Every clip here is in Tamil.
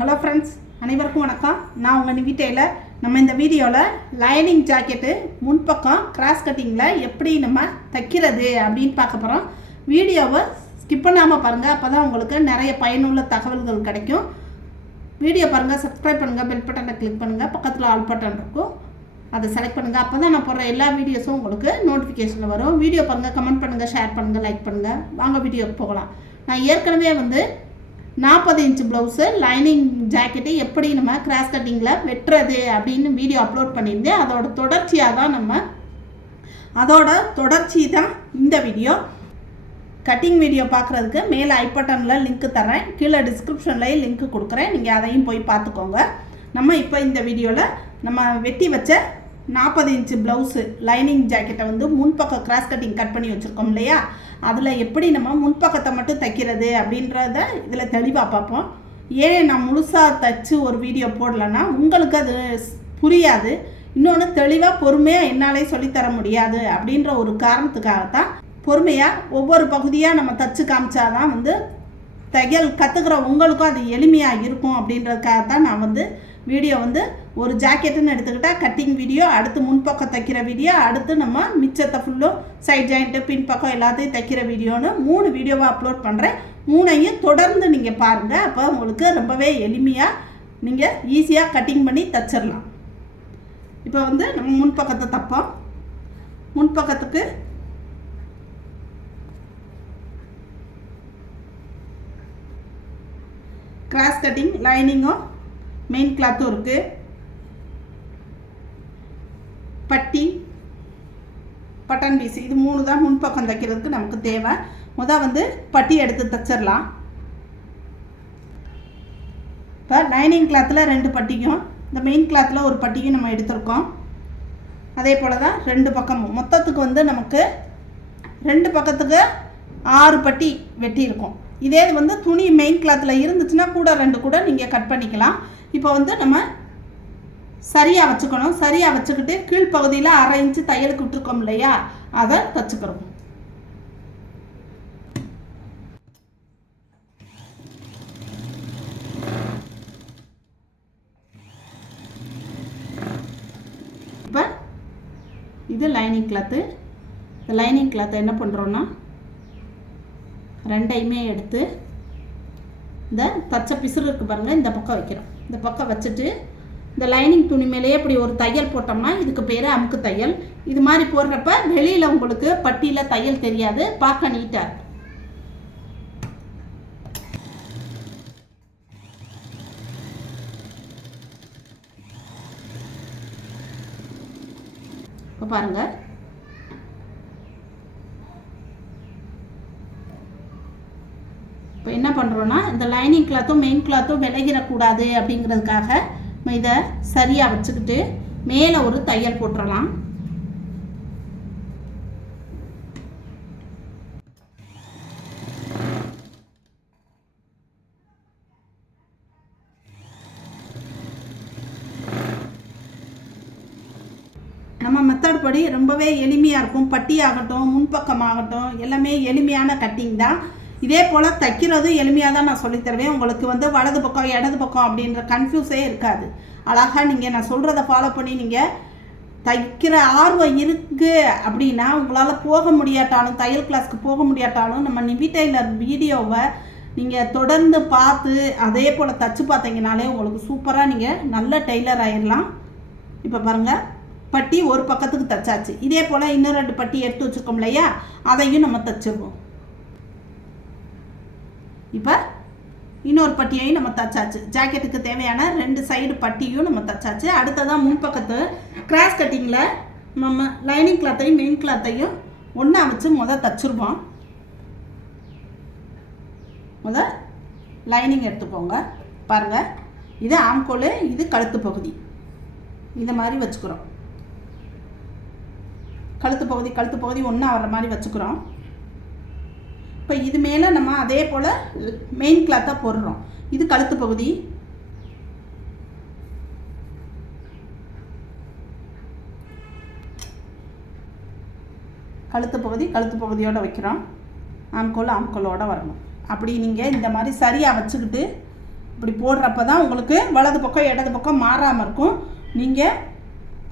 ஹலோ ஃப்ரெண்ட்ஸ் அனைவருக்கும் வணக்கம். நான் உங்கள் நிவிட்டையில் நம்ம இந்த வீடியோவில் லைனிங் ஜாக்கெட்டு முன்பக்கம் கிராஸ் கட்டிங்கில் எப்படி நம்ம தைக்கிறது அப்படின்னு பார்க்க போகிறோம் வீடியோவை ஸ்கிப் பண்ணாமல் பாருங்கள் அப்போ தான் உங்களுக்கு நிறைய பயனுள்ள தகவல்கள் கிடைக்கும். வீடியோ பாருங்கள் சப்ஸ்கிரைப் பண்ணுங்கள் பெல் பட்டனை கிளிக் பண்ணுங்கள் பக்கத்தில் ஆல் பட்டன் இருக்கும். அதை செலக்ட் பண்ணுங்கள் அப்போ தான் நான் போடுற எல்லா வீடியோஸும் உங்களுக்கு நோட்டிஃபிகேஷனில் வரும். வீடியோ பாருங்கள் கமெண்ட் பண்ணுங்கள் ஷேர் பண்ணுங்கள் லைக் பண்ணுங்கள் வாங்க வீடியோக்கு போகலாம். நான் ஏற்கனவே வந்து நாற்பது இன்ச் ப்ளவுஸு லைனிங் ஜாக்கெட்டு எப்படி நம்ம கிராஸ் கட்டிங்கில் வெட்டுறது அப்படின்னு வீடியோ அப்லோட் பண்ணியிருந்தேன். அதோட தொடர்ச்சியாக தான் நம்ம அதோட தொடர்ச்சி தான் இந்த வீடியோ கட்டிங் வீடியோ பார்க்குறதுக்கு மேலே ஐ பட்டனில் லிங்க் தரேன் கீழே டிஸ்கிரிப்ஷன்லேயும் லிங்க் கொடுக்குறேன். நீங்கள் அதையும் போய் பார்த்துக்கோங்க. நம்ம இப்போ இந்த வீடியோவில் நம்ம வெட்டி வச்ச நாற்பது இன்ச்சு ப்ளவுஸு லைனிங் ஜாக்கெட்டை வந்து முன்பக்கம் கிராஸ் கட்டிங் கட் பண்ணி வச்சுருக்கோம் இல்லையா? அதில் எப்படி நம்ம முன்பக்கத்தை மட்டும் தைக்கிறது அப்படின்றத இதில் தெளிவாக பார்ப்போம். ஏன் நான் முழுசாக தைச்சு ஒரு வீடியோ போடலைன்னா உங்களுக்கு அது புரியாது. இன்னொன்று தெளிவாக பொறுமையாக என்னாலே சொல்லித்தர முடியாது அப்படின்ற ஒரு காரணத்துக்காகத்தான் பொறுமையாக ஒவ்வொரு பகுதியாக நம்ம தச்சு காமிச்சாதான் வந்து தையல் கற்றுக்கிற உங்களுக்கும் அது எளிமையாக இருக்கும் அப்படின்றதுக்காக தான் நான் வந்து வீடியோ வந்து ஒரு ஜாக்கெட்டுன்னு எடுத்துக்கிட்டால் கட்டிங் வீடியோ அடுத்து முன்பக்கம் தைக்கிற வீடியோ அடுத்து நம்ம மிச்சத்தை ஃபுல்லும் சைட் ஜாயிண்ட்டு பின்பக்கம் எல்லாத்தையும் தைக்கிற வீடியோன்னு மூணு வீடியோவாக அப்லோட் பண்ணுறேன் மூணையும் தொடர்ந்து நீங்கள் பாருங்கள் அப்போ உங்களுக்கு ரொம்பவே எளிமையாக நீங்கள் ஈஸியாக கட்டிங் பண்ணி தச்சிடலாம் இப்போ வந்து நம்ம முன்பக்கத்தை தப்போம். முன்பக்கத்துக்கு கிராஸ் கட்டிங் லைனிங்கும் மெயின் கிளாத்தும் இருக்குது பட்டி பட்டன் பீஸ் இது மூணு தான் முன்பக்கம் தைக்கிறதுக்கு நமக்கு தேவை. முதல் வந்து பட்டி எடுத்து தைச்சிடலாம். இப்போ லைனிங் கிளாத்தில் ரெண்டு பட்டிக்கும் இந்த மெயின் கிளாத்தில் ஒரு பட்டியும் நம்ம எடுத்திருக்கோம். அதே போல் தான் ரெண்டு பக்கமும். மொத்தத்துக்கு வந்து நமக்கு ரெண்டு பக்கத்துக்கு ஆறு பட்டி வெட்டி இருக்கும் இதே இது வந்து துணி மெயின் கிளாத்தில் இருந்துச்சுன்னா கூட ரெண்டு கூட நீங்கள் கட் பண்ணிக்கலாம். இப்போ வந்து நம்ம சரியாக வச்சுக்கணும். சரியாக வச்சுக்கிட்டு கீழ்ப்பகுதியில் அரை இன்ச்சு தையலுக்கு விட்டுருக்கோம் இல்லையா? அதை தச்சுக்கிறோம். இப்போ இது லைனிங் கிளாத்து இந்த லைனிங் கிளாத்தை என்ன பண்ணுறோன்னா ரெண்டையுமே எடுத்து இந்த பச்சை பிசுறு இருக்கு பாருங்கள் இந்த பக்கம் வைக்கிறோம். இந்த பக்கம் வச்சுட்டு இந்த லைனிங் துணி மேலேயே இப்படி ஒரு தையல் போட்டோம்னா இதுக்கு பேர் அமுக்கு தையல். இது மாதிரி போடுறப்ப வெளியில் உங்களுக்கு பட்டியில் தையல் தெரியாது. பார்க்க நீட்டாக இருக்கும். இப்போ பாருங்கள் இப்போ என்ன பண்ணுறோன்னா அந்த லைனிங் கிளாத்தும் மெயின் கிளாத்தும் விலகிடக்கூடாது அப்படிங்கிறதுக்காக இதை சரியாக வச்சுக்கிட்டு மேலே ஒரு தையல் போட்டுறலாம். நம்ம மெத்தட் படி ரொம்பவே எளிமையாக இருக்கும். பட்டி ஆகட்டும் முன்பக்கமாகட்டும் எல்லாமே எளிமையான கட்டிங் தான். இதே போல் தைக்கிறதும் எளிமையாக தான் நான் சொல்லித்தருவேன் உங்களுக்கு வந்து வலது பக்கம் இடது பக்கம் அப்படின்ற கன்ஃபியூஸே இருக்காது. அழகாக நீங்கள் நான் சொல்கிறத ஃபாலோ பண்ணி நீங்கள் தைக்கிற ஆர்வம் இருக்குது அப்படின்னா உங்களால் போக முடியாட்டாலும் தையல் கிளாஸ்க்கு போக முடியாட்டாலும் நம்ம நிவி டெய்லர் வீடியோவை நீங்கள் தொடர்ந்து பார்த்து அதே போல் தச்சு பார்த்தீங்கனாலே உங்களுக்கு சூப்பராக நீங்கள் நல்ல டெய்லர் ஆயிடலாம் இப்போ பாருங்கள் பட்டி ஒரு பக்கத்துக்கு தச்சாச்சு இதே போல் இன்னும் ரெண்டு பட்டி எடுத்து வச்சுருக்கோம் இல்லையா? அதையும் நம்ம தச்சிருவோம் இப்போ இன்னொரு பட்டியையும் நம்ம தச்சாச்சு. ஜாக்கெட்டுக்கு தேவையான ரெண்டு சைடு பட்டியும் நம்ம தச்சாச்சு. அடுத்ததான் முன்பக்கத்து கிராஸ் கட்டிங்கில் நம்ம லைனிங் கிளாத்தையும் மெயின் கிளாத்தையும் ஒன்றா வச்சு முத தச்சிருவோம். முத லைனிங் எடுத்துக்கோங்க. பாருங்கள் இது ஆம்கோல் இது கழுத்து பகுதி. இந்த மாதிரி வச்சுக்கிறோம். கழுத்து பகுதி கழுத்து பகுதி ஒன்றா வர்ற மாதிரி வச்சுக்கிறோம். இப்போ இது மேலே நம்ம அதே போல் மெயின் கிளாத்தாக போடுறோம். இது கழுத்து பகுதி. கழுத்து பகுதி கழுத்து பகுதியோடு வைக்கிறோம். ஆம்கோல் ஆம்கோலோடு வரணும். அப்படி நீங்கள் இந்த மாதிரி சரியாக வச்சுக்கிட்டு இப்படி போடுறப்ப தான் உங்களுக்கு வலது பக்கம் இடது பக்கம் மாறாமல் இருக்கும். நீங்கள்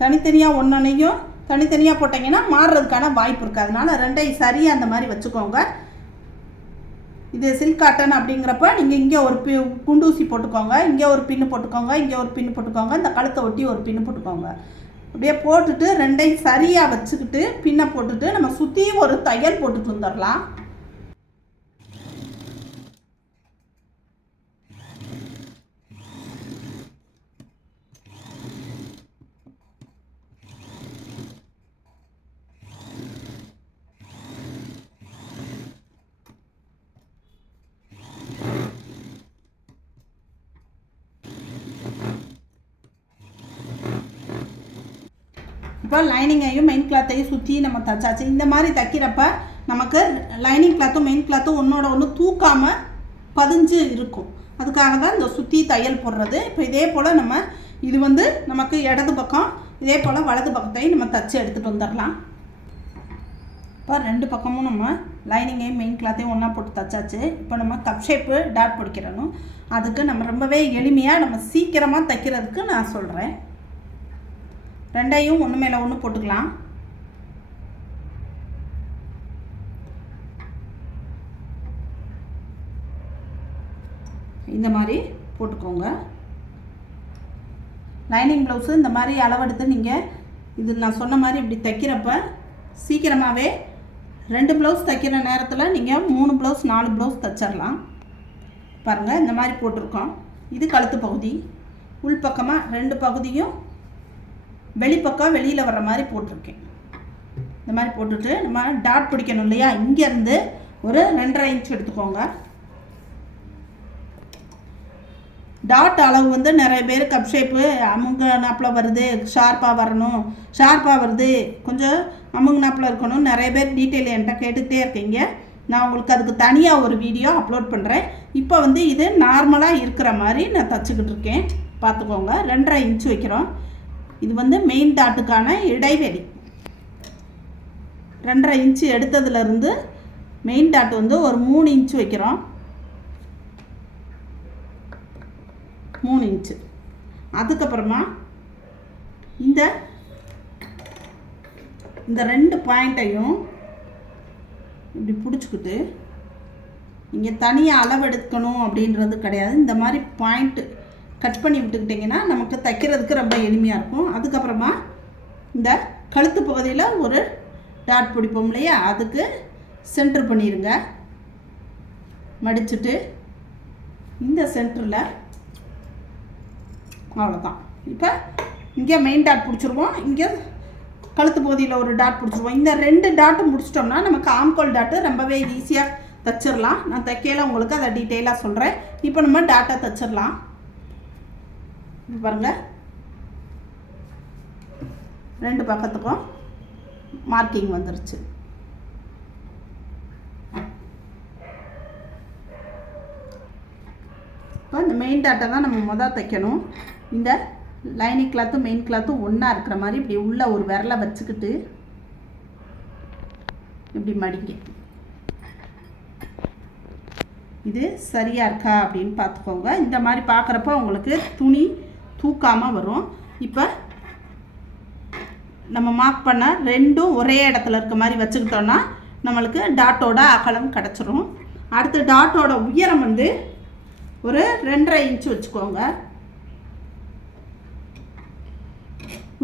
தனித்தனியாக ஒன்றனையும் தனித்தனியாக போட்டிங்கன்னா மாறுறதுக்கான வாய்ப்பு இருக்குது அதனால் ரெண்டையும் சரியாக அந்த மாதிரி வச்சுக்கோங்க. இது சில்க் காட்டன் அப்படிங்கிறப்ப நீங்கள் இங்கே ஒரு பி குண்டூசி போட்டுக்கோங்க இங்கே ஒரு பின்னு போட்டுக்கோங்க இங்கே ஒரு பின்னு போட்டுக்கோங்க இந்த கழுத்தை ஒட்டி ஒரு பின்னு போட்டுக்கோங்க. அப்படியே போட்டுட்டு ரெண்டையும் சரியாக வச்சுக்கிட்டு பின்னை போட்டுட்டு நம்ம சுற்றி ஒரு தையல் போட்டுட்டு வந்துடலாம் இப்போ லைனிங்கையும் மெயின் கிளாத்தையும் சுற்றி நம்ம தச்சாச்சு. இந்த மாதிரி தைக்கிறப்ப நமக்கு லைனிங் கிளாத்தும் மெயின் கிளாத்தும் ஒன்றோட ஒன்று தூக்காமல் பதிஞ்சு இருக்கும். அதுக்காக தான் இந்த சுற்றி தையல் போடுறது. இப்போ இதே போல் நம்ம இது வந்து நமக்கு இடது பக்கம் இதே போல் வலது பக்கத்தையும் நம்ம தச்சு எடுத்துகிட்டு வந்துடலாம். இப்போ ரெண்டு பக்கமும் நம்ம லைனிங்கையும் மெயின் கிளாத்தையும் ஒன்றா போட்டு தச்சாச்சு. இப்போ நம்ம கப் ஷேப்பு டாட் பிடிக்கிறணும். அதுக்கு நம்ம ரொம்பவே எளிமையாக நம்ம சீக்கிரமாக தைக்கிறதுக்கு நான் சொல்கிறேன் ரெண்டையும் ஒன்று மேலே ஒன்று போட்டுக்கலாம். இந்த மாதிரி போட்டுக்கோங்க. லைனிங் ப்ளவுஸு இந்த மாதிரி அளவெடுத்து நீங்கள் இது நான் சொன்ன மாதிரி இப்படி தைக்கிறப்ப சீக்கிரமாகவே ரெண்டு ப்ளவுஸ் தைக்கிற நேரத்தில் நீங்கள் மூணு ப்ளவுஸ் நாலு ப்ளவுஸ் தைச்சிடலாம் பாருங்கள் இந்த மாதிரி போட்டிருக்கோம். இது கழுத்து பகுதி. உள்பக்கமாக ரெண்டு பகுதியும் வெளிப்பக்கம் வெளியில் வர்ற மாதிரி போட்டிருக்கேன். இந்த மாதிரி போட்டுட்டு நம்ம டாட் பிடிக்கணும் இல்லையா? இங்கேருந்து ஒரு ரெண்டரை இன்ச் எடுத்துக்கோங்க. டாட் அளவு வந்து நிறைய பேர் கப் ஷேப்பு அமுங்க நாப்பில் வருது ஷார்ப்பாக வரணும். ஷார்ப்பாக வருது. கொஞ்சம் அமுங்க நாப்பில் இருக்கணும். நிறைய பேர் டீட்டெயில் என்கிட்ட கேட்டுகிட்டே இருக்கீங்க. நான் உங்களுக்கு அதுக்கு தனியாக ஒரு வீடியோ அப்லோட் பண்ணுறேன் இப்போ வந்து இது நார்மலாக இருக்கிற மாதிரி நான் தச்சுக்கிட்டு இருக்கேன். பார்த்துக்கோங்க. ரெண்டரை இன்ச் வைக்கிறோம். இது வந்து மெயின் டாட்டுக்கான இடைவெளி. ரெண்டரை இன்ச்சு எடுத்ததுலேருந்து மெயின் டாட் வந்து ஒரு மூணு இன்ச்சு வைக்கிறோம். மூணு இன்ச்சு அதுக்கப்புறமா இந்த இந்த ரெண்டு பாயிண்ட்டையும் இப்படி பிடிச்சிக்கிட்டு இங்கே தனியாக அளவெடுக்கணும் அப்படின்றது கிடையாது. இந்த மாதிரி பாயிண்ட்டு கட் பண்ணி விட்டுக்கிட்டிங்கன்னா நமக்கு தைக்கிறதுக்கு ரொம்ப எளிமையாக இருக்கும். அதுக்கப்புறமா இந்த கழுத்து பகுதியில் ஒரு டாட் பிடிப்போம் இல்லையா? அதுக்கு சென்டர் பண்ணிடுங்க மடிச்சுட்டு இந்த சென்டரில் அவ்வளோதான் இப்போ இங்கே மெயின் டாட் பிடிச்சிருவோம். இங்கே கழுத்து பகுதியில் ஒரு டாட் பிடிச்சிருவோம். இந்த ரெண்டு டாட்டும் முடிச்சிட்டோம்னா நமக்கு ஆம்கோல் டாட்டு ரொம்பவே ஈஸியாக தச்சிடலாம் நான் தைக்கையில் உங்களுக்கு அதை டீட்டெயிலாக சொல்கிறேன் இப்போ நம்ம டாட்டை தச்சிடலாம் இப்போ பாருங்கள் ரெண்டு பக்கத்துக்கும் மார்க்கிங் வந்துருச்சு. இப்போ இந்த மெயின் டாட்டை தான் நம்ம மொதல் தைக்கணும். இந்த லைனிங் கிளாத்தும் மெயின் கிளாத்தும் ஒன்றா இருக்கிற மாதிரி இப்படி உள்ள ஒரு விரலை வச்சுக்கிட்டு இப்படி மடிங்க. இது சரியாக இருக்கா அப்படின்னு பார்த்துக்கோங்க. இந்த மாதிரி பார்க்குறப்ப உங்களுக்கு துணி தூக்காமல் வரும். இப்போ நம்ம மார்க் பண்ண ரெண்டும் ஒரே இடத்துல இருக்க மாதிரி வச்சுக்கிட்டோன்னா நம்மளுக்கு டாட்டோட அகலம் கிடச்சிரும். அடுத்து டாட்டோட உயரம் வந்து ஒரு ரெண்டரை இன்ச்சு வச்சுக்கோங்க.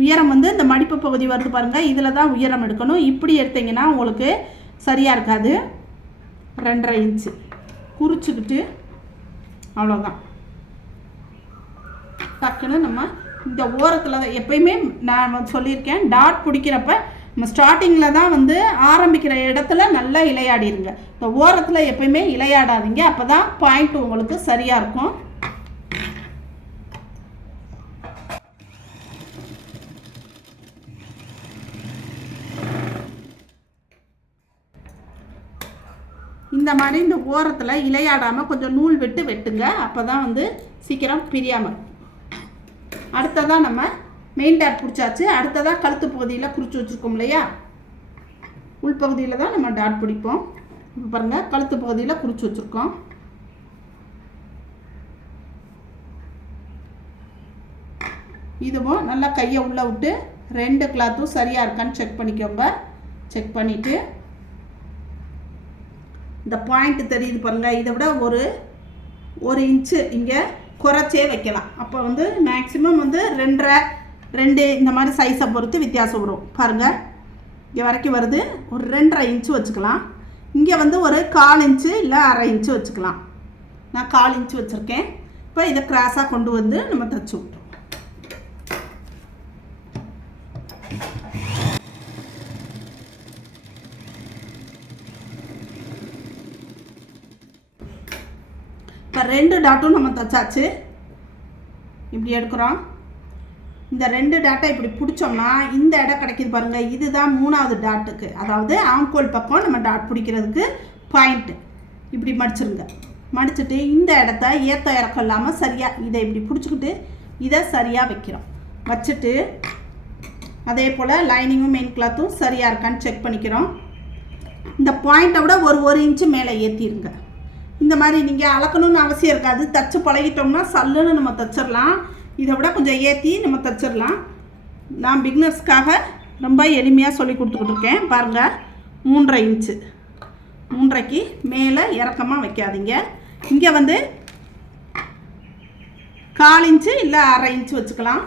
உயரம் வந்து இந்த மடிப்பு பகுதி வருது பாருங்கள் இதில் தான் உயரம் எடுக்கணும். இப்படி எடுத்தீங்கன்னா உங்களுக்கு சரியாக இருக்காது. ரெண்டரை இன்ச்சு குறிச்சிக்கிட்டு அவ்வளோதான் டக்குன்னு நம்ம இந்த ஓரத்தில் தான் எப்பயுமே நான் சொல்லியிருக்கேன் டாட் பிடிக்கிறப்ப நம்ம ஸ்டார்டிங்கில் தான் வந்து ஆரம்பிக்கிற இடத்துல நல்லா இலையாடிருங்க. இந்த ஓரத்தில் எப்பயுமே இலையாடாதீங்க. அப்போ தான் பாயிண்ட் உங்களுக்கு சரியாக இருக்கும். இந்த மாதிரி இந்த ஓரத்தில் இலையாடாமல் கொஞ்சம் நூல் விட்டு வெட்டுங்க. அப்போ தான் வந்து சீக்கிரம் பிரியாமல் அடுத்ததாக நம்ம மெயின் டாட் பிடிச்சாச்சு. அடுத்ததாக கழுத்து பகுதியில் குறித்து வச்சுருக்கோம் இல்லையா? உள்பகுதியில் தான் நம்ம டாட் பிடிப்போம். இப்போ பாருங்கள் கழுத்து பகுதியில் குறித்து வச்சுருக்கோம். இதுவும் நல்லா கையை உள்ளே விட்டு ரெண்டு கிளாத்தும் சரியாக இருக்கான்னு செக் பண்ணிக்கோங்க. செக் பண்ணிவிட்டு இந்த பாயிண்ட் தெரியுது பாருங்கள் இதை விட ஒரு ஒரு இன்ச்சு இங்கே குறைச்சே வைக்கலாம். அப்போ வந்து மேக்ஸிமம் வந்து ரெண்டரை ரெண்டு இந்த மாதிரி சைஸை பொறுத்து வித்தியாசம் வரும். பாருங்கள் இங்கே வரைக்கும் வருது. ஒரு ரெண்டரை இன்ச்சு வச்சுக்கலாம். இங்கே வந்து ஒரு கால் இன்ச்சு இல்லை அரை இன்ச்சு வச்சுக்கலாம். நான் கால் இன்ச்சு வச்சுருக்கேன். இப்போ இதை கிராஸாக கொண்டு வந்து நம்ம தைச்சி விட்டோம் ரெண்டு டாட்டும் நம்ம தச்சாச்சு. இப்படி எடுக்கிறோம். இந்த ரெண்டு டாட்டை இப்படி பிடிச்சோம்னா இந்த இடம் கிடைக்கிது பாருங்கள் இதுதான் மூணாவது டாட்டுக்கு அதாவது ஆம்கோல் பக்கம் நம்ம டாட் பிடிக்கிறதுக்கு பாயிண்ட்டு இப்படி மடிச்சிருங்க. மடிச்சுட்டு இந்த இடத்த ஏத்த இறக்கம் இல்லாமல் சரியாக இதை இப்படி பிடிச்சிக்கிட்டு இதை சரியாக வைக்கிறோம். வச்சுட்டு அதே போல் லைனிங்கும் மெயின் கிளாத்தும் சரியாக இருக்கான்னு செக் பண்ணிக்கிறோம். இந்த பாயிண்ட்டை விட ஒரு ஒரு இன்ச்சு மேலே ஏற்றிடுங்க இந்த மாதிரி நீங்கள் அளக்கணும்னு அவசியம் இருக்காது. தச்சு பழகிட்டோம்னா சல்லுன்னு நம்ம தச்சிடலாம் இதை விட கொஞ்சம் ஏற்றி நம்ம தச்சிடலாம் நான் பிக்னர்ஸ்க்காக ரொம்ப எளிமையாக சொல்லி கொடுத்துக்கிட்டு இருக்கேன் பாருங்கள் மூன்றரை இன்ச்சு. மூன்றைக்கு மேலே இறக்கமாக வைக்காதீங்க. இங்கே வந்து கால் இன்ச்சு இல்லை அரை இன்ச்சு வச்சுக்கலாம்.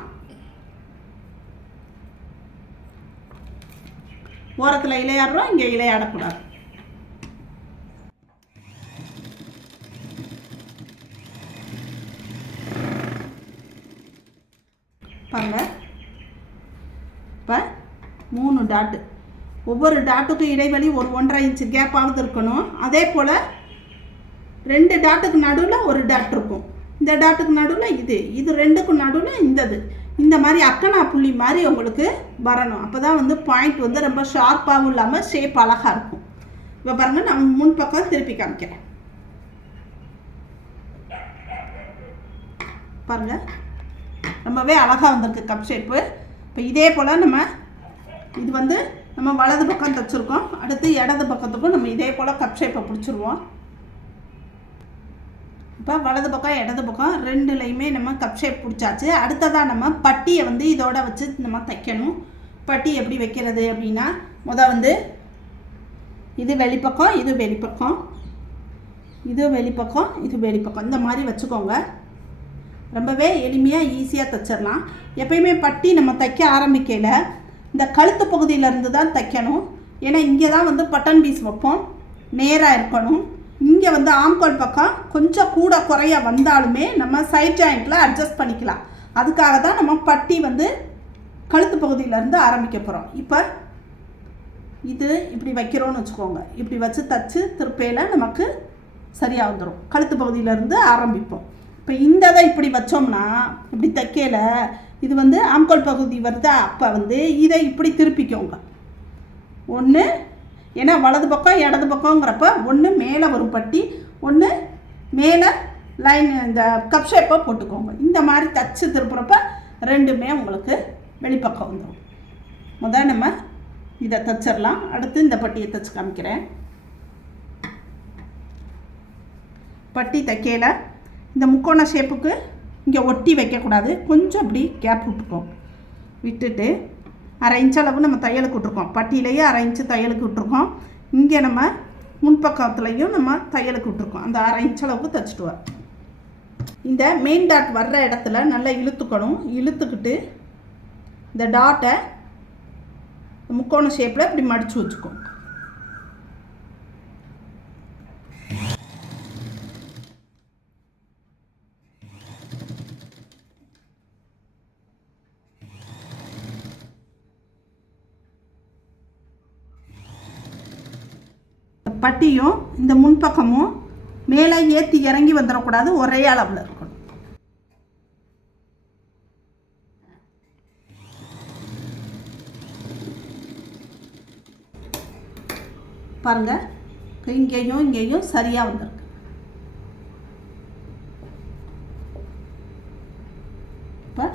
ஓரத்தில் இலையாடுறோம் இங்கே இலையாடக்கூடாது. பாருங்க இப்போ மூணு டாட்டு ஒவ்வொரு டாட்டுக்கும் இடைவெளி ஒரு ஒன்றரை இன்ச்சு கேப்பாவது இருக்கணும். அதே போல் ரெண்டு டாட்டுக்கு நடுவில் ஒரு டாட் இருக்கும். இந்த டாட்டுக்கு நடுவில் இது. இது ரெண்டுக்கும் நடுவில் இந்தது. இந்த மாதிரி அக்கனா புள்ளி மாதிரி உங்களுக்கு வரணும். அப்போ தான் வந்து பாயிண்ட் வந்து ரொம்ப ஷார்ப்பாகவும் இல்லாமல் ஷேப் அழகாக இருக்கும். இப்போ பாருங்கள் நான் முன் பக்கம் திருப்பி காமிக்கிறேன். பாருங்கள் ரொம்பவே அழகாக வந்திருக்கு கப் ஷேப்பு இப்போ இதே போல் நம்ம இது வந்து நம்ம வலது பக்கம் தைச்சிருக்கோம். அடுத்து இடது பக்கத்துக்கும் நம்ம இதே போல் கப் ஷேப்பை பிடிச்சிருவோம். இப்போ வலது பக்கம் இடது பக்கம் ரெண்டுலையுமே நம்ம கப் ஷேப் பிடிச்சாச்சு. அடுத்ததாக நம்ம பட்டியை வந்து இதோட வச்சு நம்ம தைக்கணும். பட்டி எப்படி வைக்கிறது அப்படின்னா முத வந்து இது வெளிப்பக்கம் இது வெளிப்பக்கம். இது வெளிப்பக்கம் இது வெளிப்பக்கம். இந்த மாதிரி வச்சுக்கோங்க. ரொம்பவே எளிமையாக ஈஸியாக தைச்சிடலாம் எப்பயுமே பட்டி நம்ம தைக்க ஆரம்பிக்கையில் இந்த கழுத்து பகுதியிலேருந்து தான் தைக்கணும். ஏன்னா இங்கே தான் வந்து பட்டன் பீஸ் வைப்போம். நேராக இருக்கணும். இங்கே வந்து ஆம்கோல் பக்கம் கொஞ்சம் கூட குறைய வந்தாலுமே நம்ம சைட் ஜாயிண்ட்டில் அட்ஜஸ்ட் பண்ணிக்கலாம். அதுக்காக தான் நம்ம பட்டி வந்து கழுத்து பகுதியிலேருந்து ஆரம்பிக்க போகிறோம் இப்போ இது இப்படி வைக்கிறோன்னு வச்சுக்கோங்க. இப்படி வச்சு தச்சு திருப்பையில் நமக்கு சரியாக வந்துடும் கழுத்து பகுதியிலேருந்து ஆரம்பிப்போம். இப்போ இந்த இதை இப்படி வச்சோம்னா இப்படி தைக்கல இது வந்து ஆம்கோல் பகுதி வருதா? அப்போ வந்து இதை இப்படி திருப்பிக்கோங்க. ஒன்று ஏன்னா வலது பக்கம் இடது பக்கங்கிறப்ப ஒன்று மேலே வரும் பட்டி ஒன்று மேலே லைன் இந்த கப் ஷேப்பை போட்டுக்கோங்க. இந்த மாதிரி தச்சு திருப்புறப்ப ரெண்டுமே உங்களுக்கு வெளிப்பக்கம் வந்துடும் முதல் நம்ம இதை தச்சிடலாம். அடுத்து இந்த பட்டியை தச்சு காமிக்கிறேன். பட்டி தைக்கையில் இந்த முக்கோண ஷேப்புக்கு இங்கே ஒட்டி வைக்கக்கூடாது. கொஞ்சம் அப்படி கேப் விட்டுக்கோம் விட்டுட்டு அரை இன்ச் அளவு நம்ம தையலுக்கு விட்ருக்கோம் பட்டியிலேயே அரை இன்ச்சு தையலுக்கு விட்ருக்கோம் இங்கே நம்ம முன்பக்கத்துலேயும் நம்ம தையலுக்கு விட்ருக்கோம் அந்த அரை இன்ச் அளவுக்கு தைச்சிட்டு வரோம் இந்த மெயின் டாட் வர்ற இடத்துல நல்லா இழுத்துக்கணும். இழுத்துக்கிட்டு இந்த டாட்டை முக்கோண ஷேப்பில் இப்படி மடித்து வச்சுக்கோம் பட்டியும் இந்த முன்பக்கமும் மேலே ஏற்றி இறங்கி வந்துடக்கூடாது ஒரே அளவில் இருக்கணும். பாருங்கள் இங்கேயும் இங்கேயும் சரியாக வந்திருக்கு. இப்போ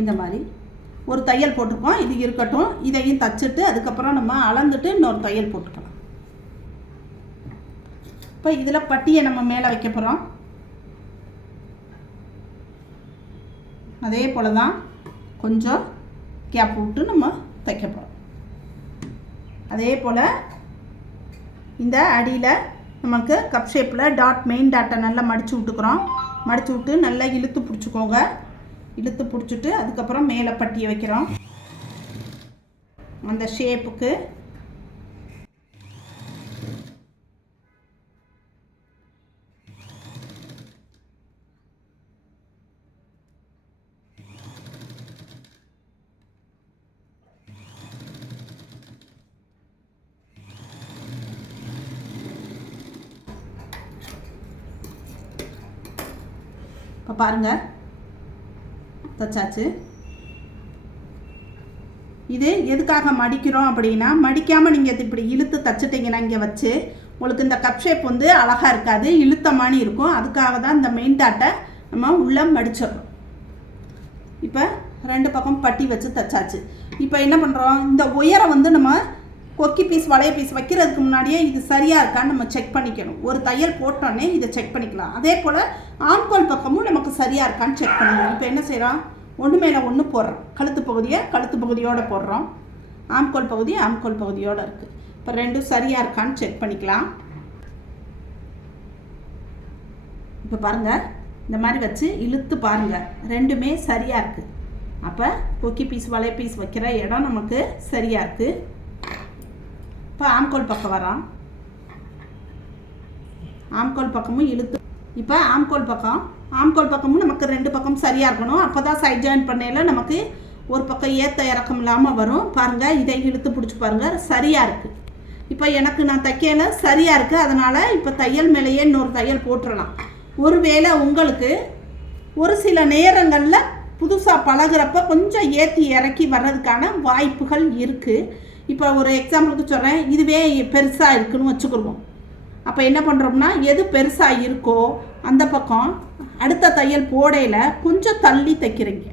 இந்த மாதிரி ஒரு தையல் போட்டிருக்கோம் இது இருக்கட்டும் இதையும் தச்சுட்டு அதுக்கப்புறம் நம்ம அளந்துட்டு இன்னொரு தையல் போட்டுக்கலாம். இப்போ இதில் பட்டியை நம்ம மேலே வைக்க போகிறோம் அதே போல் தான் கொஞ்சம் கேப் விட்டு நம்ம தைக்க போகிறோம் அதே போல் இந்த அடியில் நமக்கு கப் ஷேப்பில் டாட் மெயின் டாட்டை நல்லா மடித்து விட்டுக்கிறோம். மடித்து விட்டு நல்லா இழுத்து பிடிச்சிக்கோங்க. இழுத்து பிடிச்சிட்டு அதுக்கப்புறம் மேலே பட்டியை வைக்கிறோம். அந்த ஷேப்புக்கு இப்போ பாருங்கள் தச்சாச்சு. இது எதுக்காக மடிக்கிறோம் அப்படின்னா மடிக்காமல் நீங்கள் இது இப்படி இழுத்து தச்சுட்டிங்கன்னா இங்கே வச்சு உங்களுக்கு இந்த கப் ஷேப் வந்து அழகாக இருக்காது இழுத்த மாதிரி இருக்கும். அதுக்காக தான் இந்த மெயின் டாட்டை நம்ம உள்ளே மடிச்சிடுறோம். இப்போ ரெண்டு பக்கம் பட்டி வச்சு தச்சாச்சு. இப்போ என்ன பண்ணுறோம் இந்த உயரம் வந்து நம்ம கொக்கி பீஸ் வளைய பீஸ் வைக்கிறதுக்கு முன்னாடியே இது சரியாக இருக்கான்னு நம்ம செக் பண்ணிக்கணும். ஒரு தையல் போட்டோன்னே இதை செக் பண்ணிக்கலாம். அதே போல் ஆண்கோல் பக்கமும் நமக்கு சரியாக இருக்கான்னு செக் பண்ணணும். இப்போ என்ன செய்கிறோம் ஒன்று மேலே ஒன்று போடுறோம். கழுத்து பகுதியை கழுத்து பகுதியோடு போடுறோம். ஆம்கோல் பகுதி ஆம்கோல் பகுதியோடு இருக்குது இப்போ ரெண்டும் சரியாக இருக்கான்னு செக் பண்ணிக்கலாம். இப்போ பாருங்கள் இந்த மாதிரி வச்சு இழுத்து பாருங்கள் ரெண்டுமே சரியாக இருக்குது அப்போ கொக்கி பீஸ் வலை பீஸ் வைக்கிற இடம் நமக்கு சரியாக இருக்குது இப்போ ஆம்கோல் பக்கம் வரோம் ஆம்கோல் பக்கமும் இழுத்து. இப்போ ஆம்கோல் பக்கம். ஆம்கோல் பக்கமும் நமக்கு ரெண்டு பக்கம் சரியாக இருக்கணும். அப்போ தான் சைட் ஜாயின் பண்ணையில் நமக்கு ஒரு பக்கம் ஏற்ற இறக்கம் இல்லாமல் வரும். பாருங்கள் இதை இழுத்து பிடிச்சி பாருங்கள் சரியாக இருக்குது இப்போ எனக்கு நான் தைக்கல சரியாக இருக்குது அதனால் இப்போ தையல் மேலேயே இன்னொரு தையல் போட்டுடலாம் ஒருவேளை உங்களுக்கு ஒரு சில நேரங்களில் புதுசாக பழகுறப்ப கொஞ்சம் ஏற்றி இறக்கி வர்றதுக்கான வாய்ப்புகள் இருக்குது இப்போ ஒரு எக்ஸாம்பிளுக்கு சொல்கிறேன் இதுவே பெருசாக இருக்குன்னு வச்சுக்கிடுவோம் அப்போ என்ன பண்ணுறோம்னா எது பெருசாக இருக்கோ அந்த பக்கம் அடுத்த தையல் போடையில் கொஞ்சம் தள்ளி தைக்கிறீங்க.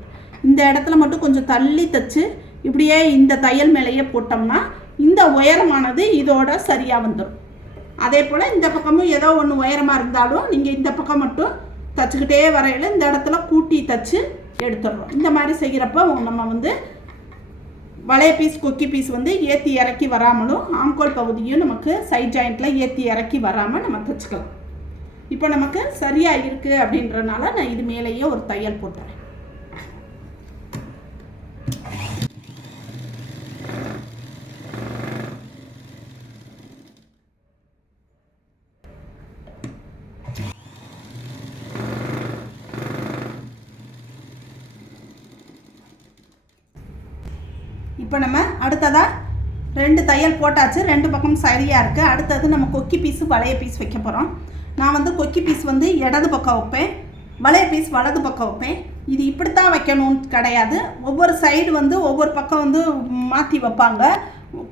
இந்த இடத்துல மட்டும் கொஞ்சம் தள்ளி தைச்சு இப்படியே இந்த தையல் மேலேயே போட்டோம்னா இந்த உயரமானது இதோட சரியாக வந்துடும் அதே போல் இந்த பக்கமும் ஏதோ ஒன்று உயரமாக இருந்தாலும் நீங்கள் இந்த பக்கம் மட்டும் தச்சுக்கிட்டே வரையில் இந்த இடத்துல கூட்டி தச்சு எடுத்துடுறோம். இந்த மாதிரி செய்கிறப்ப நம்ம வந்து வளைய பீஸ் கொக்கி பீஸ் வந்து ஏற்றி இறக்கி வராமலும் ஆம்கோல் பகுதியும் நமக்கு சைட் ஜாயிண்ட்டில் ஏற்றி இறக்கி வராமல் நம்ம தைச்சிக்கலாம் இப்போ நமக்கு சரியாக இருக்குது அப்படின்றனால நான் இது மேலேயே ஒரு தையல் போட்டுறேன். இப்போ நம்ம அடுத்ததாக ரெண்டு தையல் போட்டாச்சு ரெண்டு பக்கம் சரியாக இருக்குது அடுத்தது நம்ம கொக்கி பீஸு வளைய பீஸ் வைக்க போகிறோம் நான் வந்து கொக்கி பீஸ் வந்து இடது பக்கம் வைப்பேன். வளைய பீஸ் வலது பக்கம் வைப்பேன். இது இப்படித்தான் வைக்கணும்னு கிடையாது. ஒவ்வொரு சைடு வந்து ஒவ்வொரு பக்கம் வந்து மாற்றி வைப்பாங்க.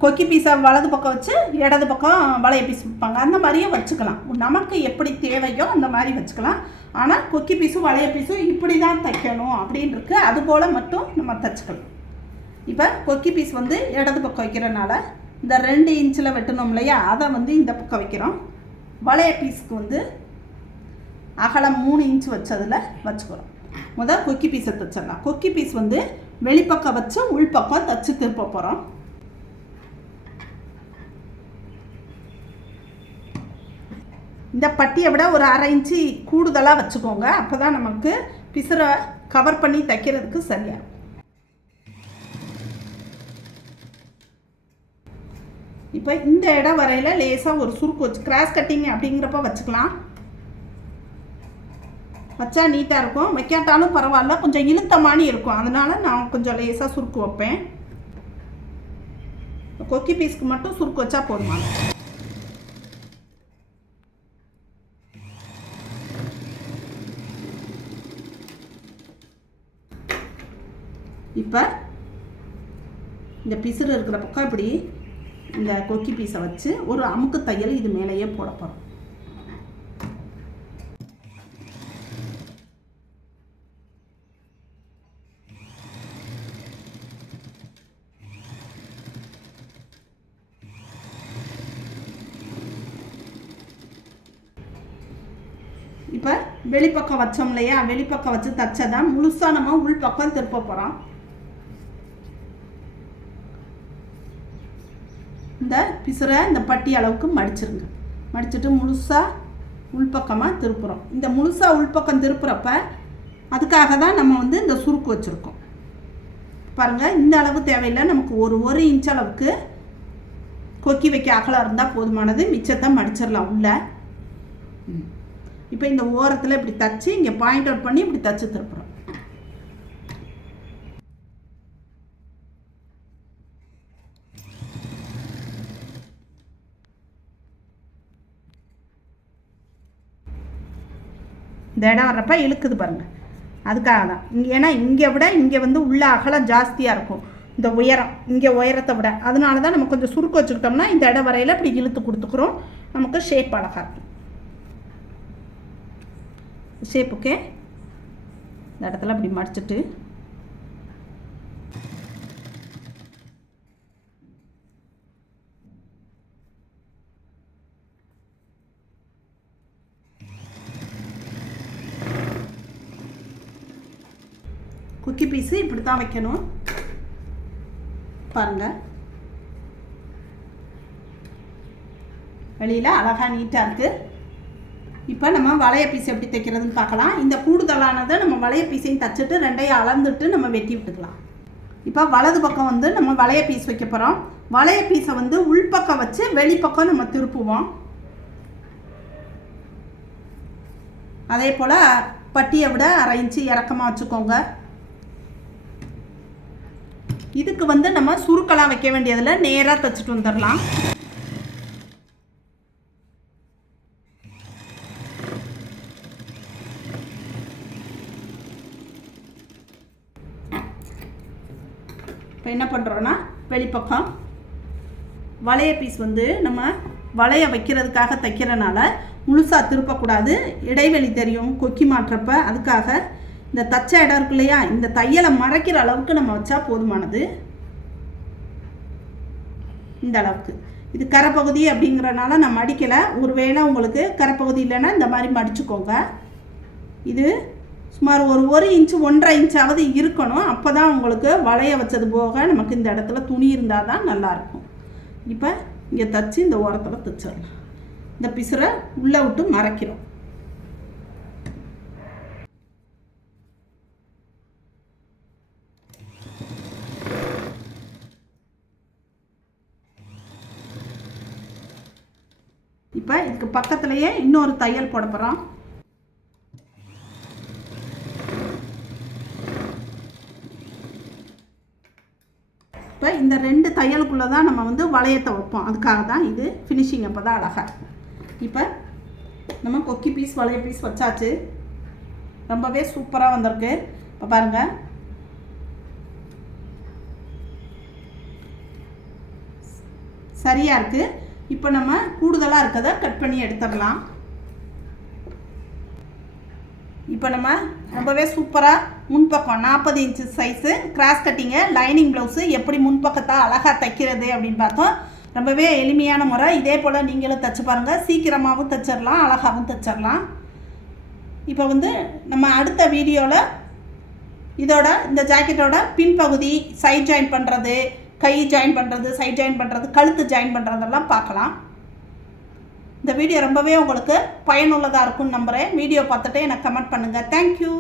கொக்கி பீஸை வலது பக்கம் வச்சு இடது பக்கம் வளைய பீஸ் வைப்பாங்க. அந்த மாதிரியே வச்சுக்கலாம். நமக்கு எப்படி தேவையோ அந்த மாதிரி வச்சுக்கலாம். ஆனால் கொக்கி பீஸும் வளைய பீஸும் இப்படி தான் தைக்கணும் அப்படின்னு இருக்குது அதுபோல் மட்டும் நம்ம தைச்சிக்கலாம். இப்போ கொக்கி பீஸ் வந்து இடது பக்கம் வைக்கிறனால இந்த ரெண்டு இன்ச்சில் வெட்டணும் இல்லையா? அதை வந்து இந்த பக்கம் வைக்கிறோம். வளைய பீஸுக்கு வந்து அகலம் மூணு இன்ச் வச்சதில் வச்சுக்கிறோம். முதல் கொக்கி பீஸை தைச்சிடலாம். கொக்கி பீஸ் வந்து வெளிப்பக்கம் வச்சு உள்பக்கம் தச்சு திருப்ப போகிறோம் இந்த பட்டியை விட ஒரு அரை இன்ச்சு கூடுதலாக வச்சுக்கோங்க. அப்போ தான் நமக்கு பிசுரை கவர் பண்ணி தைக்கிறதுக்கு சரியாக இருக்கும் இப்போ இந்த இடம் வரையில் லேசாக ஒரு சுருக்கு வச்சு கிராஸ் கட்டிங் அப்படிங்கிறப்ப வச்சுக்கலாம். வச்சா நீட்டாக இருக்கும். வைக்காட்டாலும் பரவாயில்ல. கொஞ்சம் இழுத்தமானி இருக்கும். அதனால் நான் கொஞ்சம் லேசாக சுருக்கு வைப்பேன். கொக்கி பீஸ்க்கு மட்டும் சுருக்கு வச்சா போதுமா? இப்போ இந்த பிசுறு இருக்கிற பக்கம் இப்படி இந்த கொக்கி பீஸை வச்சு ஒரு அமுக்கு தையல் இது மேலேயே போட போகிறோம் இப்போ வெளிப்பக்கம் வச்சோம் இல்லையா? வெளிப்பக்கம் வச்சு தச்சதை முழுசாக நம்ம உள்பக்கம் திருப்ப போகிறோம் பிசுரை இந்த பட்டி அளவுக்கு மடிச்சிருங்க. மடிச்சுட்டு முழுசாக உள்பக்கமாக திருப்புறோம். இந்த முழுசாக உள்பக்கம் திருப்புறப்ப அதுக்காக தான் நம்ம வந்து இந்த சுருக்கு வச்சுருக்கோம். பாருங்கள் இந்த அளவு தேவையில்லை. நமக்கு ஒரு ஒரு இன்ச் அளவுக்கு கொக்கி வைக்க அகலம் இருந்தால் போதுமானது. மிச்சத்தை மடிச்சிடலாம் உள்ள. இப்போ இந்த ஓரத்தில் இப்படி தச்சு இங்கே பாயிண்ட் அவுட் பண்ணி இப்படி தச்சு திருப்புறோம். இந்த இடம் வர்றப்ப இழுக்குது பாருங்கள் அதுக்காக தான். இங்கே ஏன்னா இங்கே விட இங்கே வந்து உள்ள அகலம் ஜாஸ்தியாக இருக்கும். இந்த உயரம் இங்கே உயரத்தை விட. அதனால தான் நம்ம கொஞ்சம் சுருக்க வச்சுக்கிட்டோம்னா இந்த இடம் வரையில் இப்படி இழுத்து கொடுத்துக்குறோம். நமக்கு ஷேப் அழகாக இருக்கும். ஷேப்புக்கே இந்த இடத்துல இப்படி மடிச்சிட்டு குக்கி பீஸு இப்படி தான் வைக்கணும். பாருங்கள் வெளியில் அழகாக நீட்டாக இருக்குது இப்போ நம்ம வளைய பீஸ் எப்படி தைக்கிறதுன்னு பார்க்கலாம். இந்த கூடுதலானதை நம்ம வளைய பீஸையும் தச்சுட்டு ரெண்டையும் அளந்துட்டு நம்ம வெட்டி விட்டுக்கலாம். இப்போ வலது பக்கம் வந்து நம்ம வளைய பீஸ் வைக்க போகிறோம் வளைய பீஸை வந்து உள்பக்கம் வச்சு வெளிப்பக்கம் நம்ம திருப்புவோம். அதே போல் பட்டியை விட அரை இன்ச்சு இறக்கமாக வச்சுக்கோங்க. இதுக்கு வந்து நம்ம சுருக்கெல்லாம் வைக்க வேண்டியதில் நேராக தைச்சிட்டு வந்துடலாம் இப்போ என்ன பண்ணுறோன்னா வெளிப்பக்கம் வளைய பீஸ் வந்து நம்ம வளைய வைக்கிறதுக்காக தைக்கிறனால முழுசாக திருப்பக்கூடாது. இடைவெளி தெரியும் கொக்கி மாட்டுறப்ப அதுக்காக இந்த தச்ச இடம் இருக்கு இல்லையா? இந்த தையலை மறைக்கிற அளவுக்கு நம்ம வச்சா போதுமானது? இந்த அளவுக்கு. இது கரைப்பகுதி அப்படிங்கிறனால நான் மடிக்கலை. ஒருவேளை உங்களுக்கு கரைப்பகுதி இல்லைன்னா இந்த மாதிரி மடிச்சுக்கோங்க. இது சுமார் ஒரு ஒரு இன்ச்சு ஒன்றரை இன்ச்சாவது இருக்கணும். அப்போ தான் உங்களுக்கு வளைய வச்சது போக நமக்கு இந்த இடத்துல துணி இருந்தால் தான் நல்லாயிருக்கும். இப்போ இங்கே தச்சு இந்த ஓரத்தில் தைச்சிடலாம். இந்த பிசுரை உள்ளே விட்டு மறைக்கிறோம். இப்போ இதுக்கு பக்கத்துலேயே இன்னொரு தையல் போட போகிறோம் இப்போ இந்த ரெண்டு தையலுக்குள்ளே தான் நம்ம வந்து வளையத்தை வைப்போம். அதுக்காக தான் இது ஃபினிஷிங் அப்போ தான் அழகாக இப்போ நம்ம கொக்கி பீஸ் வளைய பீஸ் வச்சாச்சு. ரொம்பவே சூப்பராக வந்திருக்கு. இப்போ பாருங்கள் சரியாக இருக்குது இப்போ நம்ம கூடுதலாக இருக்கதை கட் பண்ணி எடுத்துடலாம். இப்போ நம்ம ரொம்பவே சூப்பராக முன்பக்கம் நாற்பது inch size cross cutting lining blouse எப்படி முன்பக்கத்தை அழகாக தைக்கிறது அப்படின்னு பார்த்தோம். ரொம்பவே எளிமையான முறை. இதே போல் நீங்களும் தைச்சு பாருங்கள் சீக்கிரமாகவும் தைச்சிடலாம் அழகாகவும் தைச்சிடலாம். இப்போ வந்து நம்ம அடுத்த வீடியோவில் இதோட இந்த ஜாக்கெட்டோட பின்பகுதி சைட் ஜாயின் பண்ணுறது கை ஜாயின் பண்ணுறது சைட் ஜாயின் பண்ணுறது கழுத்து ஜாயின் பண்ணுறதெல்லாம் பார்க்கலாம். இந்த வீடியோ ரொம்பவே உங்களுக்கு பயனுள்ளதாக இருக்கும்னு நம்புகிறேன் வீடியோ பார்த்துட்டு எனக்கு கமெண்ட் பண்ணுங்கள் தேங்க்யூ